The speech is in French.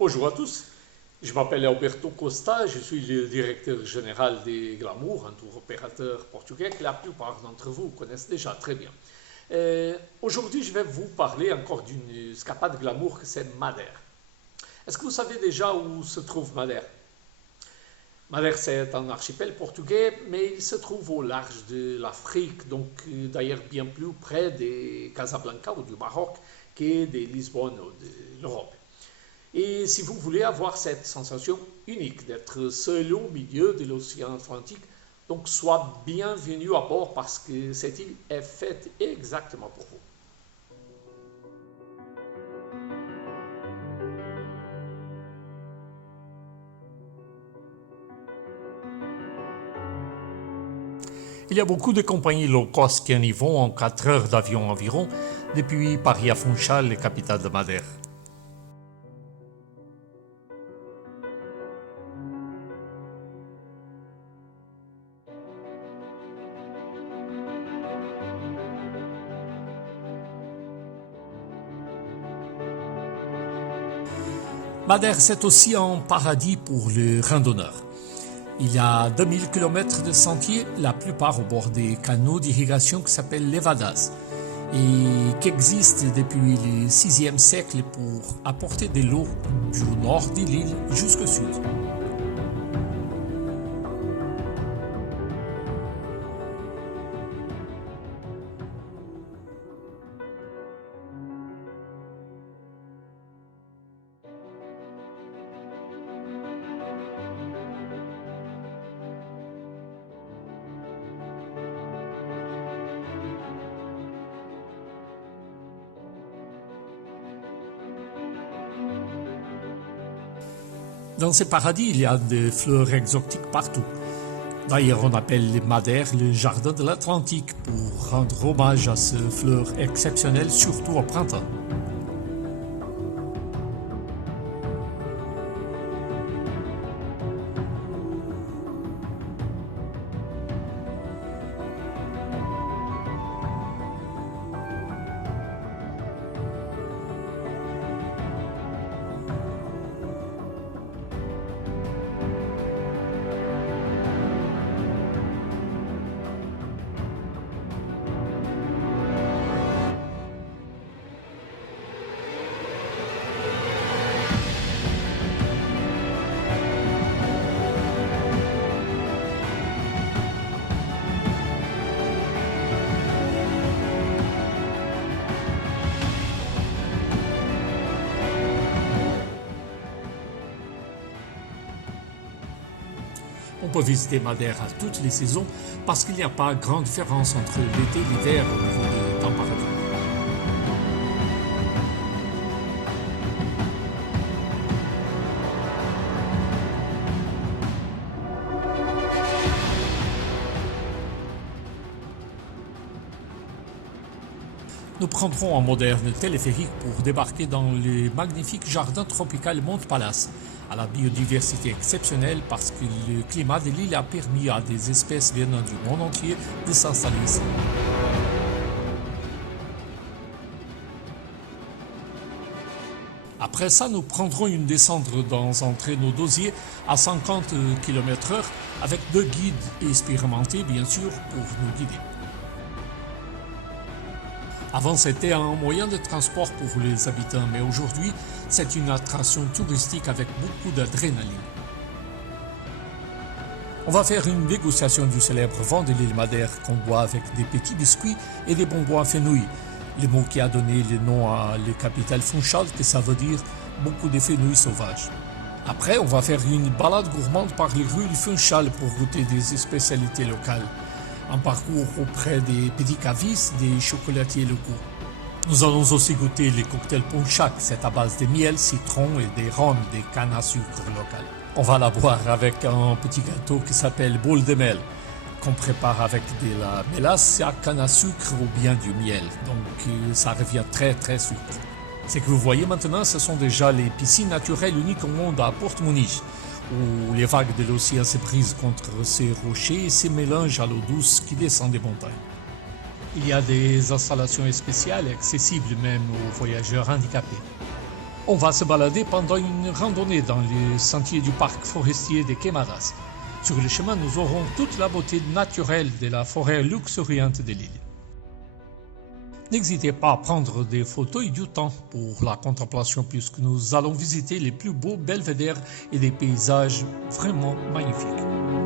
Bonjour à tous, je m'appelle Alberto Costa, je suis le directeur général des Glamour, un tour opérateur portugais que la plupart d'entre vous connaissent déjà très bien. Aujourd'hui, je vais vous parler encore d'une escapade glamour que c'est Madère. Est-ce que vous savez déjà où se trouve Madère? Madère, c'est un archipel portugais, mais il se trouve au large de l'Afrique, donc d'ailleurs bien plus près de Casablanca ou du Maroc que de Lisbonne ou de l'Europe. Et si vous voulez avoir cette sensation unique d'être seul au milieu de l'océan Atlantique, donc soyez bienvenue à bord parce que cette île est faite exactement pour vous. Il y a beaucoup de compagnies low cost qui en y vont en 4 heures d'avion environ, depuis Paris à Funchal, la capitale de Madère. Madère, c'est aussi un paradis pour les randonneurs. Il y a 2000 km de sentiers, la plupart au bord des canaux d'irrigation qui s'appellent les vadas et qui existent depuis le 6e siècle pour apporter de l'eau du nord de l'île jusqu'au sud. Dans ces paradis, il y a des fleurs exotiques partout. D'ailleurs, on appelle les Madères le jardin de l'Atlantique pour rendre hommage à ces fleurs exceptionnelles, surtout au printemps. On peut visiter Madère à toutes les saisons parce qu'il n'y a pas grande différence entre l'été et l'hiver au niveau de température. Nous prendrons un moderne téléphérique pour débarquer dans le magnifique jardin tropical Monte Palace, à la biodiversité exceptionnelle parce que le climat de l'île a permis à des espèces venant du monde entier de s'installer ici. Après ça, nous prendrons une descente dans un traîneau d'osier à 50 km/h avec 2 guides expérimentés, bien sûr, pour nous guider. Avant, c'était un moyen de transport pour les habitants, mais aujourd'hui, c'est une attraction touristique avec beaucoup d'adrénaline. On va faire une dégustation du célèbre vin de l'île Madère qu'on boit avec des petits biscuits et des bonbons à fenouil, le mot qui a donné le nom à la capitale Funchal, que ça veut dire beaucoup de fenouil sauvages. Après, on va faire une balade gourmande par les rues de Funchal pour goûter des spécialités locales. Un parcours auprès des petits cavistes, des chocolatiers locaux. Nous allons aussi goûter les cocktails Ponchac, c'est à base de miel, citron et des rhums, des cannes à sucre locales. On va la boire avec un petit gâteau qui s'appelle boule de miel, qu'on prépare avec de la mélasse à canne à sucre ou bien du miel. Donc ça revient très très sucré. Ce que vous voyez maintenant, ce sont déjà les piscines naturelles uniques au monde à Porto-Muniz, où les vagues de l'océan se brisent contre ces rochers et se mélangent à l'eau douce qui descend des montagnes. Il y a des installations spéciales accessibles même aux voyageurs handicapés. On va se balader pendant une randonnée dans les sentiers du parc forestier des Quemadas. Sur le chemin, nous aurons toute la beauté naturelle de la forêt luxuriante de l'île. N'hésitez pas à prendre des photos et du temps pour la contemplation puisque nous allons visiter les plus beaux belvédères et des paysages vraiment magnifiques.